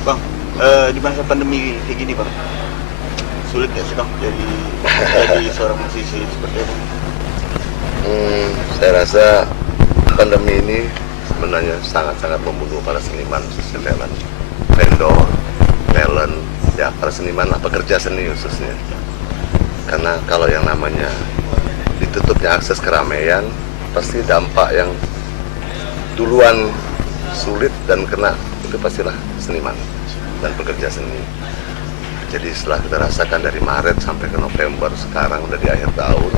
Bang, di masa pandemi kayak gini bang, sulit gak sih bang jadi seorang musisi seperti itu? Saya rasa pandemi ini sebenarnya sangat-sangat membunuh para seniman, khususnya talent, vendor, talent, ya para seniman lah, pekerja seni khususnya. Karena kalau yang namanya ditutupnya akses keramaian, pasti dampak yang duluan sulit dan kena itu pastilah seniman dan pekerja seni. Jadi setelah kita rasakan dari Maret sampai ke November, sekarang udah di akhir tahun,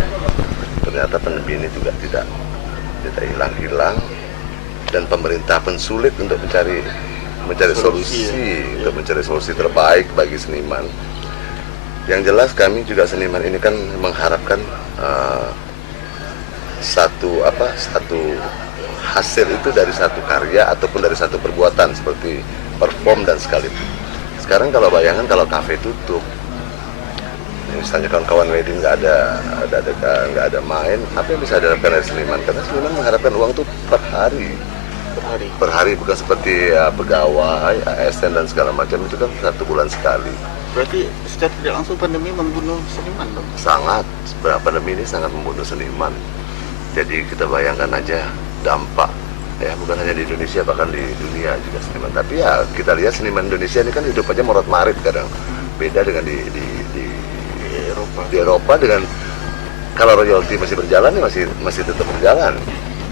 ternyata pandemi ini juga tidak hilang-hilang, dan pemerintah pun sulit untuk mencari solusi, untuk mencari solusi terbaik bagi seniman. Yang jelas kami juga seniman ini kan mengharapkan satu hasil itu dari satu karya ataupun dari satu perbuatan seperti perform dan sekalipun. Sekarang kalau bayangan kalau kafe tutup, misalnya kawan-kawan wedding nggak ada main, apa yang bisa diharapkan dari seniman? Karena seniman mengharapkan uang tuh per hari, bukan seperti ya, pegawai, ASN dan segala macam, itu kan 1 bulan sekali. Berarti secara tidak langsung pandemi membunuh seniman dong? Sangat, pandemi ini sangat membunuh seniman. Jadi kita bayangkan aja dampak, ya bukan hanya di Indonesia, bahkan di dunia juga seniman. Tapi ya kita lihat seniman Indonesia ini kan hidup aja morot marit kadang. Beda dengan di Eropa dengan kalau royalti masih berjalan ya masih tetap berjalan.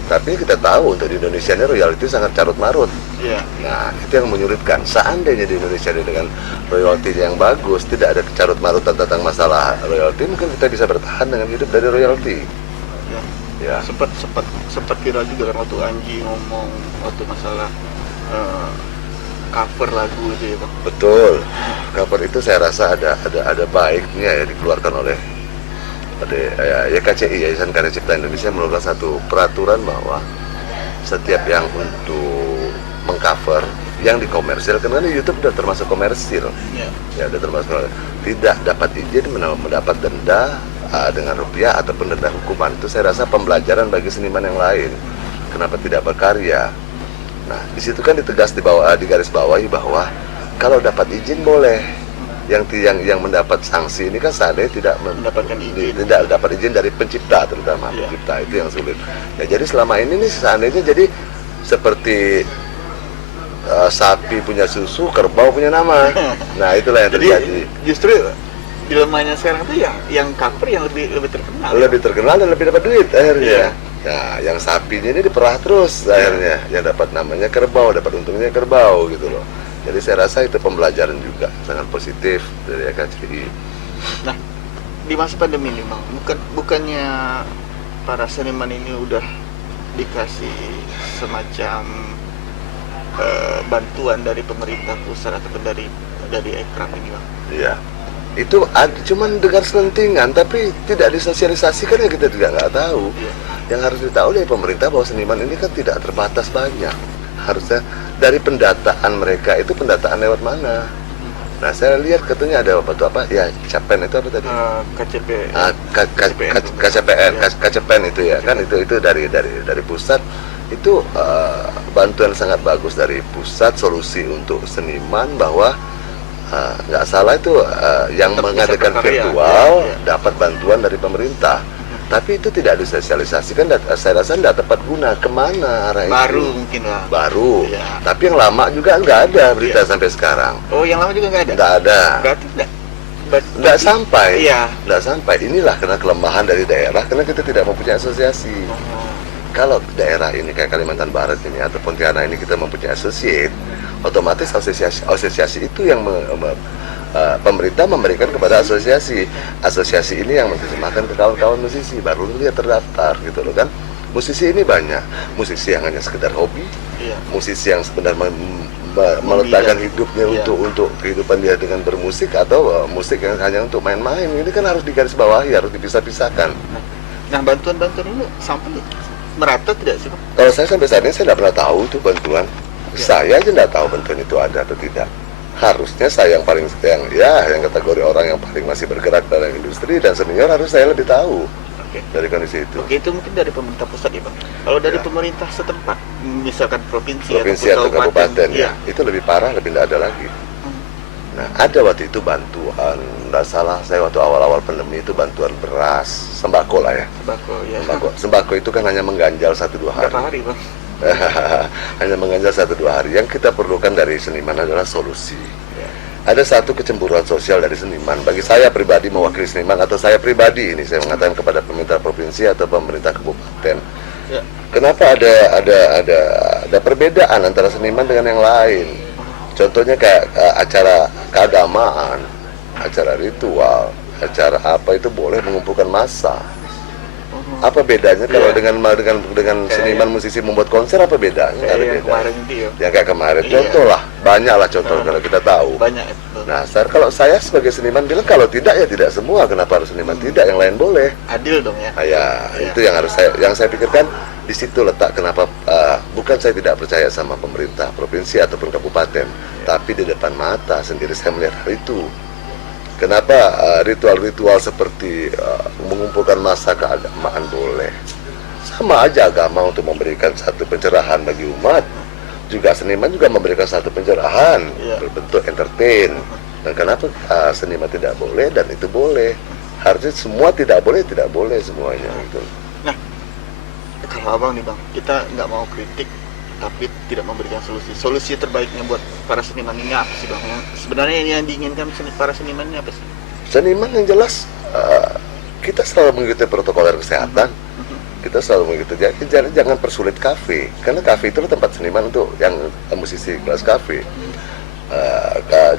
Tapi kita tahu untuk di Indonesia ini royalti sangat carut marut. Iya. Nah itu yang menyulitkan. Seandainya di Indonesia ini dengan royalti yang bagus, tidak ada carut marutan tentang masalah royalti, mungkin kita bisa bertahan dengan hidup dari royalti. Ya. Sempat viral juga kan waktu Anji ngomong waktu masalah cover lagu itu ya bang. Betul, cover itu saya rasa ada baiknya ya dikeluarkan oleh YKCI, Yayasan Karya Cipta Indonesia, mengeluarkan satu peraturan bahwa setiap yang untuk mengcover yang dikomersilkan, karena YouTube sudah termasuk komersil, ya sudah termasuk, tidak dapat izin mendapat denda dengan rupiah ataupun denda hukuman. Itu saya rasa pembelajaran bagi seniman yang lain. Kenapa tidak berkarya? Nah, di situ kan di garis bawahi bahwa kalau dapat izin boleh. Yang mendapat sanksi ini kan seandainya tidak mendapatkan izin, tidak dapat izin dari pencipta, terutama pencipta, itu yang sulit. Ya jadi selama ini nih seandainya jadi seperti sapi punya susu, kerbau punya nama. Nah itulah yang terjadi. Jadi justru dilemanya sekarang itu yang cover yang lebih terkenal. Lebih terkenal dan lebih dapat duit akhirnya. Nah, yang sapinya ini diperah terus akhirnya. Yang dapat namanya kerbau, dapat untungnya kerbau gitu loh. Jadi saya rasa itu pembelajaran juga sangat positif dari YKCI. Nah, di masa pandemi ini bang, bukannya para seniman ini udah dikasih semacam bantuan dari pemerintah pusat ataupun dari Ekraf ini bang? Iya. Itu cuman dengar selentingan tapi tidak disosialisasikan, ya kita juga nggak tahu. Yang harus ditahu dari pemerintah bahwa seniman ini kan tidak terbatas banyak. Harusnya dari pendataan mereka itu pendataan lewat mana? Nah saya lihat katanya ada apa ya, CAPEN itu apa tadi? KCPN itu ya kan, itu dari pusat. Itu bantuan sangat bagus dari pusat, solusi untuk seniman bahwa nggak salah itu yang mengadakan virtual dapat bantuan dari pemerintah. Tapi itu tidak disosialisasikan, saya rasa tidak tepat guna. Kemana arah itu? Baru mungkin lah. Baru. Ya. Tapi yang lama juga nggak ada berita sampai sekarang. Oh, yang lama juga nggak ada? Nggak ada. Berarti nggak sampai. Iya. Nggak sampai. Inilah karena kelemahan dari daerah, karena kita tidak mempunyai asosiasi. Kalau daerah ini kayak Kalimantan Barat ini atau Pontianak ini kita mempunyai associate, otomatis asosiasi itu yang pemerintah memberikan kepada asosiasi ini yang menerjemahkan ke kawan-kawan musisi, baru dia terdaftar gitu loh kan. Musisi ini banyak, musisi yang hanya sekedar hobi, musisi yang sebenarnya meletakkan hidupnya untuk kehidupan dia dengan bermusik, atau musik yang hanya untuk main-main. Ini kan harus digarisbawahi, harus dipisah-pisahkan. Nah, bantuan-bantuan ini sampai merata tidak sih Pak? Kalau saya sampai saat ini saya tidak pernah tahu tuh bantuan. Saya aja tidak tahu bantuan itu ada atau tidak. Harusnya saya yang kategori orang yang paling masih bergerak dalam industri dan senior, harus saya lebih tahu. Oke. dari kondisi itu. Oke, itu mungkin dari pemerintah pusat ya Bang. Kalau dari Ya. pemerintah setempat, misalkan provinsi Atau ataupun kabupaten iya. ya, itu lebih parah, lebih tidak ada lagi. Hmm. Nah, ada waktu itu bantuan, nggak salah saya waktu awal-awal pandemi itu bantuan beras, sembako lah ya. Sembako ya. Sembako itu kan hanya mengganjal 1-2 hari. Berapa hari Bang? Hanya mengganjal 1-2 hari. Yang kita perlukan dari seniman adalah solusi. Ya. Ada satu kecemburuan sosial dari seniman. Bagi saya pribadi mewakili seniman, atau saya pribadi ini saya mengatakan kepada pemerintah provinsi atau pemerintah kabupaten. Ya. Kenapa ada perbedaan antara seniman dengan yang lain? Contohnya kayak acara keagamaan, acara ritual, acara apa itu boleh mengumpulkan massa. Apa bedanya kalau Iya. dengan seniman musisi membuat konser, apa bedanya? Nggak ada Kayak yang beda. kemarin itu ya. Ya kayak kemarin, Iya. contoh lah, banyak lah contoh kalau kita tahu. Banyak itu. Nah, kalau saya sebagai seniman bilang kalau tidak ya tidak semua. Kenapa harus seniman tidak? Yang lain boleh. Adil dong ya. Nah, ya, Iya. itu yang saya pikirkan di situ letak kenapa bukan saya tidak percaya sama pemerintah provinsi ataupun kabupaten, tapi di depan mata sendiri saya melihat hal itu. Kenapa ritual-ritual seperti mengumpulkan massa keagamaan boleh? Sama aja agama untuk memberikan satu pencerahan bagi umat, juga seniman juga memberikan satu pencerahan Iya. berbentuk entertain. Dan kenapa seniman tidak boleh dan itu boleh? Harusnya semua tidak boleh semuanya gitu. Nah, kalau abang nih Bang, kita nggak mau kritik tapi tidak memberikan solusi. Solusi terbaiknya buat para seniman ini apa sih Bang? Yang sebenarnya yang diinginkan para seniman ini apa sih? Seniman yang jelas kita selalu mengikuti protokol kesehatan. Kita selalu mengikuti, jangan persulit kafe, karena kafe itu tempat seniman untuk yang musisi kelas kafe.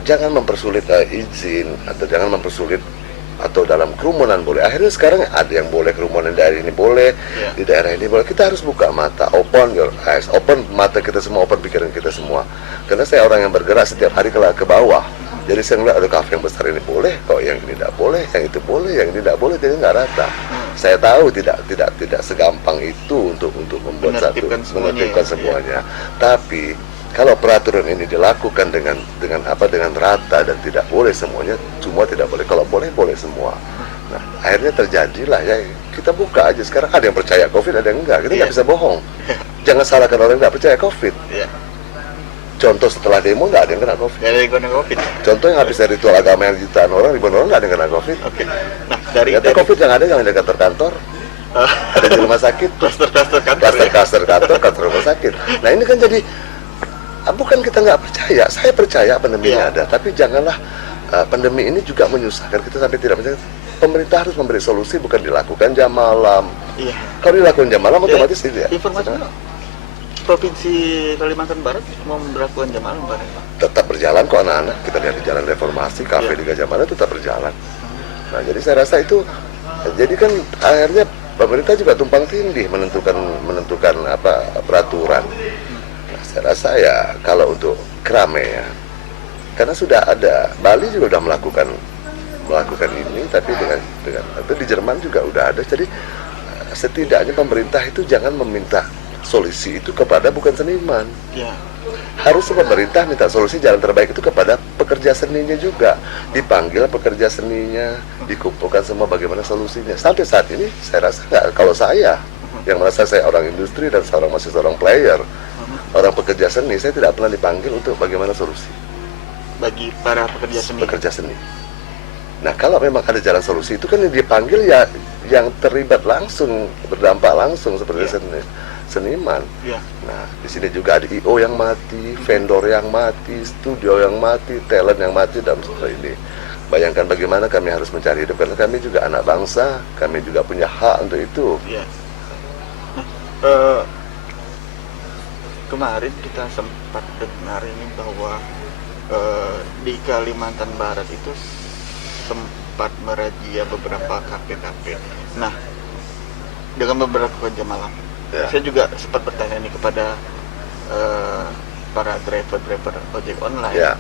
Jangan mempersulit izin, atau jangan mempersulit, atau dalam kerumunan boleh. Akhirnya sekarang ada yang boleh kerumunan dari ini boleh, Yeah. di daerah ini boleh. Kita harus buka mata, open your eyes, open mata kita semua, open pikiran kita semua. Karena saya orang yang bergerak setiap hari ke bawah. Jadi saya ngeliat ada kafe yang besar ini boleh, kok yang ini tidak boleh, yang itu boleh, yang ini tidak boleh, jadi nggak rata. Saya tahu tidak segampang itu untuk membuat Menertibkan satu semuanya, menertibkan ya. semuanya. Tapi kalau peraturan ini dilakukan dengan rata dan tidak boleh semuanya, semua tidak boleh. Kalau boleh semua. Nah, akhirnya terjadilah ya, kita buka aja sekarang. Ada yang percaya COVID, ada yang enggak. Kita nggak Iya. bisa bohong. Jangan salahkan orang yang nggak percaya COVID. Iya. Contoh setelah demo nggak ada yang kena COVID. Dari guna COVID. Contoh yang habis dari ritual agama yang jutaan orang, ribuan orang nggak ada yang kena COVID. Oke. Nah, dari Ternyata COVID yang ada di kantor, ada di rumah sakit, klaster-klaster kantor. ya? klaster kantor, kantor rumah sakit. Nah ini kan jadi bukan kita nggak percaya, saya percaya pandemi ini Iya. ada, tapi janganlah pandemi ini juga menyusahkan kita sampai tidak percaya. Pemerintah harus memberi solusi, bukan dilakukan jam malam. Iya. Kalau dilakukan jam malam Ya, otomatis tidak. informasi Provinsi Kalimantan Barat mau memberlakukan jam malam Pak. Tetap berjalan kok anak-anak. Kita lihat di Jalan Reformasi, kafe Iya. di Gajah Mada tetap berjalan. Nah jadi saya rasa itu, jadi kan akhirnya pemerintah juga tumpang tindih menentukan peraturan. Nah, saya rasa ya kalau untuk keramaian, karena sudah ada, Bali juga sudah melakukan ini, tapi dengan itu di Jerman juga udah ada. Jadi setidaknya pemerintah itu jangan meminta solusi itu kepada bukan seniman. Ya. Harusnya pemerintah minta solusi jalan terbaik itu kepada pekerja seninya juga. Dipanggil pekerja seninya, dikumpulkan semua bagaimana solusinya. Sampai saat ini saya rasa nggak, kalau saya yang merasa saya orang industri dan masih seorang player, orang pekerja seni, saya tidak pernah dipanggil untuk bagaimana solusi Bagi para pekerja seni. Nah kalau memang ada jalan solusi itu kan yang dipanggil ya yang terlibat langsung, berdampak langsung seperti seniman. Ya. Nah, di sini juga ada IO yang mati, vendor yang mati, studio yang mati, talent yang mati dalam seperti ini. Bayangkan bagaimana kami harus mencari hidup, karena kami juga anak bangsa, kami juga punya hak untuk itu. Ya. Kemarin kita sempat dengar ini bahwa di Kalimantan Barat itu sempat merazia beberapa kafe-kafe. Nah, dengan beberapa jam malam. Ya. Saya juga sempat bertanya nih kepada para driver ojek online, Ya.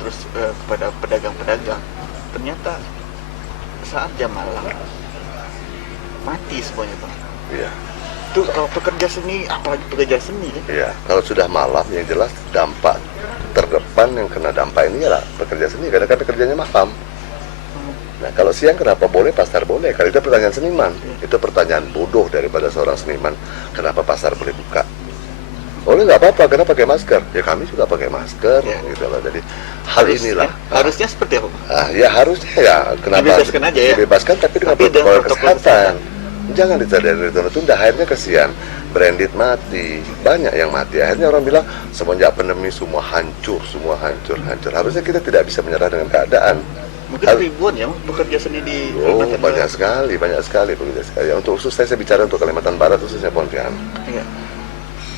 terus kepada pedagang-pedagang. Ternyata saat jam malam mati semuanya Bang. Iya. Itu kalau pekerja seni, apalagi pekerja seni ya. Iya, kalau sudah malam yang jelas dampak terdepan yang kena dampak ini adalah pekerja seni, karena kan pekerjanya malam. Nah kalau siang kenapa boleh, pasar boleh? Kalau itu pertanyaan seniman, itu pertanyaan bodoh daripada seorang seniman. Kenapa pasar boleh buka? Boleh nggak apa-apa, karena pakai masker. Ya kami juga pakai masker, gitu loh. Jadi hal inilah. Harusnya seperti apa, Pak? Ya harusnya ya. Kenapa? Dibebaskan aja ya. Dibebaskan tapi dengan Tapi dengan protokol protokol kesehatan. Jangan ditunda-tunda. Akhirnya kesian. Branded mati, banyak yang mati. Akhirnya orang bilang semenjak pandemi semua hancur. Harusnya kita tidak bisa menyerah dengan keadaan. Mungkin ribuan ya bekerja seni di Oh, Kalimantan Barat. banyak sekali bekerja sekali. Untuk khusus saya bicara untuk Kalimantan Barat, khususnya Pontianak. Iya.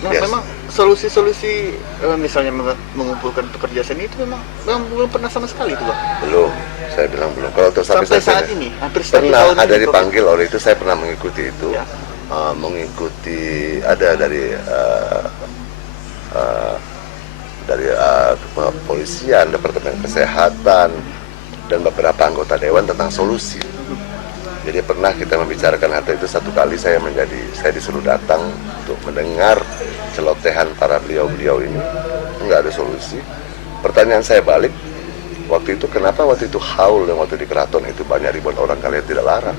Nah, Yes. memang solusi-solusi misalnya mengumpulkan pekerja seni itu memang belum pernah sama sekali itu, Bang. Belum, saya bilang belum. Kalau untuk Sampai saat ini, hampir setengah pernah tahun ada ini, dipanggil oleh itu, saya pernah mengikuti itu. Ya. Mengikuti ada dari kepolisian, Departemen Kesehatan, dan beberapa anggota dewan tentang solusi. Jadi pernah kita membicarakan hal itu satu kali saya disuruh datang untuk mendengar celotehan para beliau-beliau ini, nggak ada solusi. Pertanyaan saya balik, waktu itu kenapa waktu itu haul yang waktu di keraton itu banyak ribuan orang, kalian tidak larang?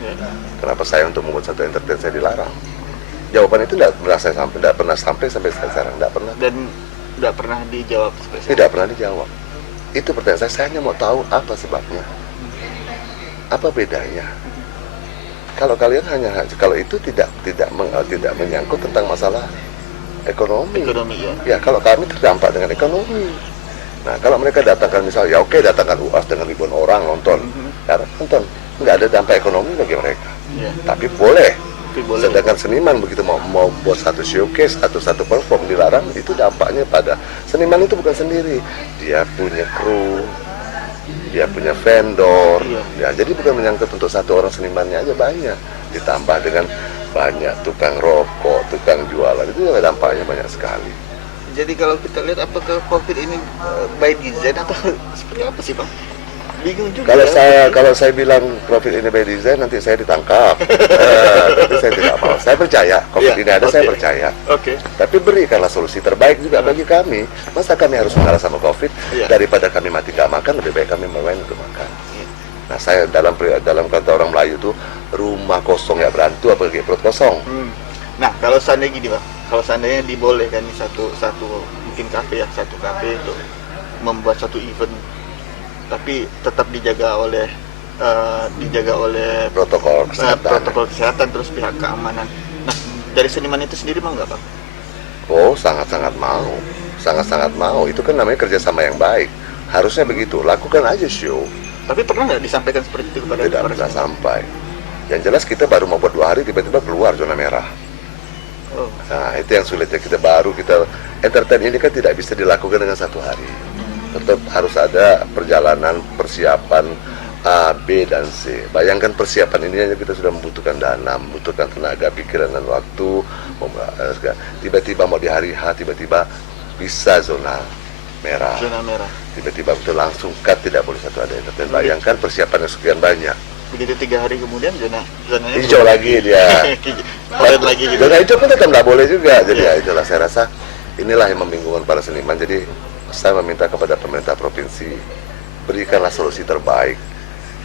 Ya. Kenapa saya untuk membuat satu entertain saya dilarang? Jawaban itu tidak pernah sampai sekarang, tidak pernah. Dan tidak pernah dijawab spesial. Tidak pernah dijawab. Itu pertanyaan saya hanya mau tahu apa sebabnya. Apa bedanya? Kalau kalian kalau itu tidak menyangkut tentang masalah ekonomi. Ya. Ya, kalau kami terdampak dengan ekonomi. Nah, kalau mereka datangkan misalnya, ya oke, datangkan UAS dengan ribuan orang nonton. Karena nonton, nggak ada dampak ekonomi bagi mereka. Ya. Tapi boleh. Boleh. Sedangkan seniman begitu mau buat satu showcase atau satu perform dilarang, itu dampaknya pada seniman itu bukan sendiri, dia punya kru, dia punya vendor, ya jadi bukan menyangkut untuk satu orang senimannya aja, banyak, ditambah dengan banyak tukang rokok, tukang jualan, itu juga dampaknya banyak sekali. Jadi kalau kita lihat apakah COVID ini by design atau seperti apa sih, Bang? Bingung juga. Kalau saya bilang COVID ini by design, nanti saya ditangkap. Nanti saya tidak mau. Saya percaya COVID ini ada, saya percaya. Tapi berikanlah solusi terbaik juga bagi kami. Masa kami harus mengalah sama COVID? Daripada kami mati nggak makan, lebih baik kami main untuk makan. Nah, saya dalam kata orang Melayu itu, rumah kosong ya berantu, apalagi perut kosong. Nah, kalau seandainya gini, Bang, kalau seandainya dibolehkan nih satu mungkin kafe itu membuat satu event, tapi tetap dijaga oleh protokol kesehatan terus pihak keamanan. Nah, dari seniman itu sendiri mau nggak, Bang? Oh, sangat-sangat mau. Itu kan namanya kerjasama yang baik. Harusnya begitu. Lakukan aja show. Tapi pernah nggak disampaikan seperti itu kepada Tidak pernah sampai. Yang jelas kita baru mau buat 2 hari tiba-tiba keluar zona merah. Nah, itu yang sulitnya. Kita entertain ini kan tidak bisa dilakukan dengan 1 hari. Tetap harus ada perjalanan, persiapan A, B, dan C. Bayangkan persiapan ini aja kita sudah membutuhkan dana, membutuhkan tenaga, pikiran, dan waktu. Tiba-tiba mau di hari H, tiba-tiba bisa zona merah. Tiba-tiba betul langsung cut, tidak boleh satu ada entertain. Bayangkan persiapan yang sekian banyak. Begitu 3 hari kemudian zonanya hijau lagi dia. lagi gitu. Zona hijau pun tetap nggak boleh juga. Jadi ya itulah, saya rasa inilah yang membingungkan para seniman. Jadi saya meminta kepada pemerintah provinsi, berikanlah solusi terbaik.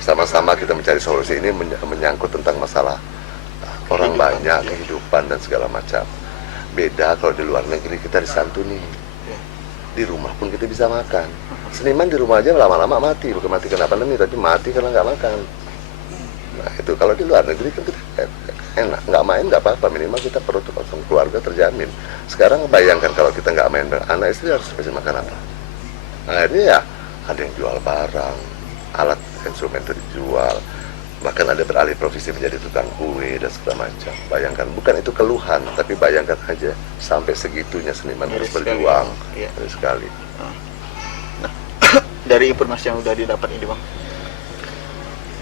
Sama-sama kita mencari solusi ini menyangkut tentang masalah orang banyak, kehidupan dan segala macam. Beda kalau di luar negeri kita disantuni. Di rumah pun kita bisa makan. Seniman di rumah aja lama-lama mati, bukan mati karena pandemi, tapi mati karena nggak makan. Nah itu kalau di luar negeri kan kita enak, nggak main nggak apa-apa, minimal kita perut kosong, keluarga terjamin. Sekarang bayangkan kalau kita nggak main, anak istri harus kasih makan apa? Nah ini ya ada yang jual barang, alat instrumen itu dijual, bahkan ada beralih profesi menjadi tukang kue dan segala macam. Bayangkan, bukan itu keluhan, tapi bayangkan aja sampai segitunya seniman harus berjuang sekali. Nah, dari informasi yang udah didapat ini, Bang,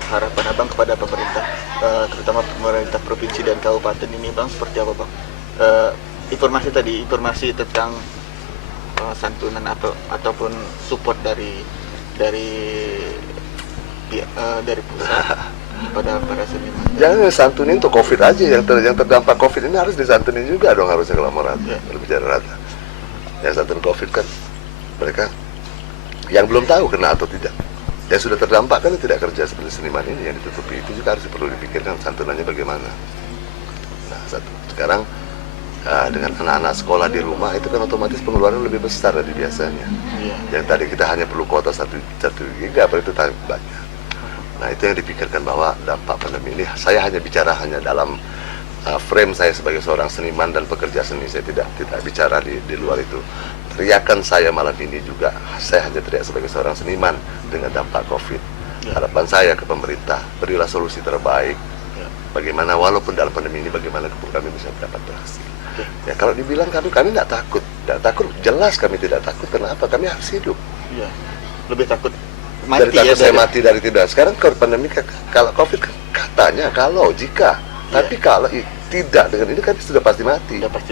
harapan Abang kepada pemerintah, terutama pemerintah provinsi dan kabupaten ini, Bang, seperti apa, Bang? Informasi tentang santunan ataupun support dari pusat kepada para seniman. Jangan santunin untuk COVID aja, yang terdampak COVID ini harus disantunin juga dong, harusnya kalau mau rata, berbicara rata. Yang santun COVID kan mereka yang belum tahu kena atau tidak. yang sudah terdampak kan tidak kerja seperti seniman ini yang ditutupi, itu juga harus perlu dipikirkan santunannya bagaimana. Nah, sekarang dengan anak-anak sekolah di rumah itu kan otomatis pengeluaran lebih besar dari biasanya. Yang tadi kita hanya perlu kuota 1 giga, itu banyak. Nah, itu yang dipikirkan bahwa dampak pandemi ini, saya hanya bicara hanya dalam frame saya sebagai seorang seniman dan pekerja seni, saya tidak bicara di luar itu. Teriakan saya malam ini juga, saya hanya teriak sebagai seorang seniman dengan dampak COVID. Harapan saya ke pemerintah, berilah solusi terbaik. Bagaimana walaupun dalam pandemi ini, bagaimana kami bisa dapat berhasil. Ya, kalau dibilang kami tidak takut, jelas kami tidak takut. Kenapa? Kami harus hidup. Iya. Lebih takut mati dari saya mati dari tidak. Sekarang kalau pandemi, kalau COVID katanya jika, tapi kalau tidak dengan ini kan sudah pasti mati. Sudah pasti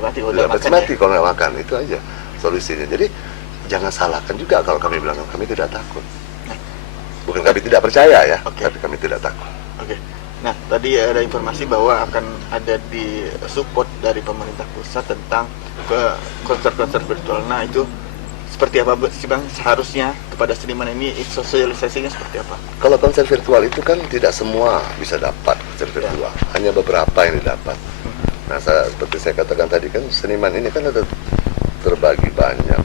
mati kalau nggak makan, itu aja solusinya. Jadi jangan salahkan juga kalau kami bilang kami tidak takut. Bukan kami tidak percaya ya, tapi kami tidak takut. Nah, tadi ada informasi bahwa akan ada di support dari pemerintah pusat tentang ke konser-konser virtual. Nah, itu seperti apa sih Bang seharusnya kepada seniman ini sosialisasinya seperti apa? Kalau konser virtual itu kan tidak semua bisa dapat konser virtual, hanya beberapa yang didapat. Nah, seperti saya katakan tadi kan seniman ini kan ada terbagi banyak.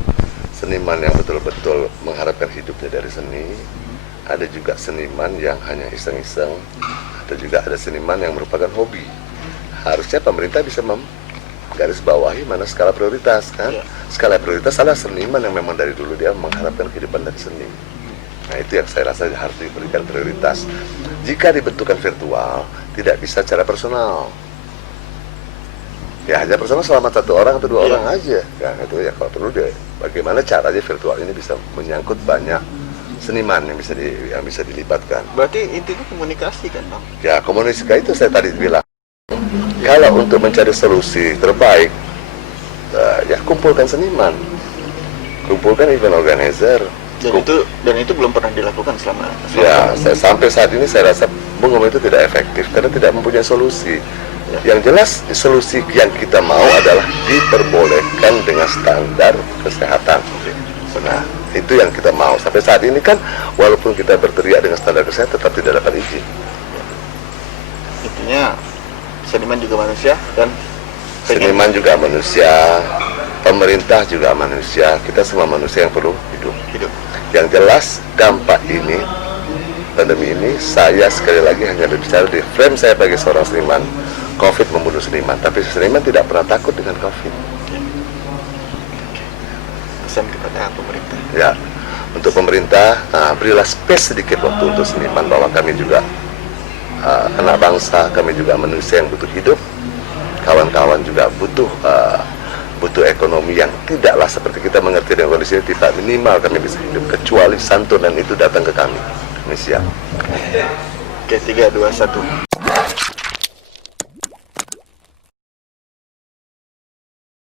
Seniman yang betul-betul mengharapkan hidupnya dari seni, ada juga seniman yang hanya iseng-iseng, ada juga ada seniman yang merupakan hobi. Harusnya pemerintah bisa garis bawahi mana skala prioritas kan. Skala prioritas adalah seniman yang memang dari dulu dia mengharapkan kehidupan dari seni. Nah, itu yang saya rasa harus diberikan prioritas. Jika dibentukkan virtual, tidak bisa secara personal. Ya hanya personal selama 1 orang atau 2 orang aja. Ya itu ya kalau perlu deh. Bagaimana caranya virtual ini bisa menyangkut banyak seniman yang bisa dilibatkan. Berarti intinya komunikasi kan Bang? Ya komunikasi itu saya tadi bilang. Kalau untuk mencari solusi terbaik, ya kumpulkan seniman, kumpulkan event organizer. Dan itu belum pernah dilakukan selama ya sampai saat ini saya rasa Bung itu tidak efektif karena tidak mempunyai solusi. Yang jelas solusi yang kita mau adalah diperbolehkan dengan standar kesehatan. Nah, itu yang kita mau. Sampai saat ini kan walaupun kita berteriak dengan standar kesehatan tetap tidak dapat izin. Intinya seniman juga manusia dan seniman juga manusia, pemerintah juga manusia, kita semua manusia yang perlu hidup. Yang jelas dampak ini, pandemi ini, saya sekali lagi hanya berbicara di frame saya sebagai seorang seniman. COVID membunuh seniman, tapi seniman tidak pernah takut dengan COVID. Pesan kepada pemerintah. Ya, untuk pemerintah, berilah space sedikit waktu untuk seniman, bahwa kami juga anak bangsa, kami juga manusia yang butuh hidup. Kawan-kawan juga butuh ekonomi yang tidaklah seperti kita mengerti dengan kondisi ini, tidak minimal kami bisa hidup, kecuali santunan itu datang ke kami. Kami siap. Oke, 3, 2, 1.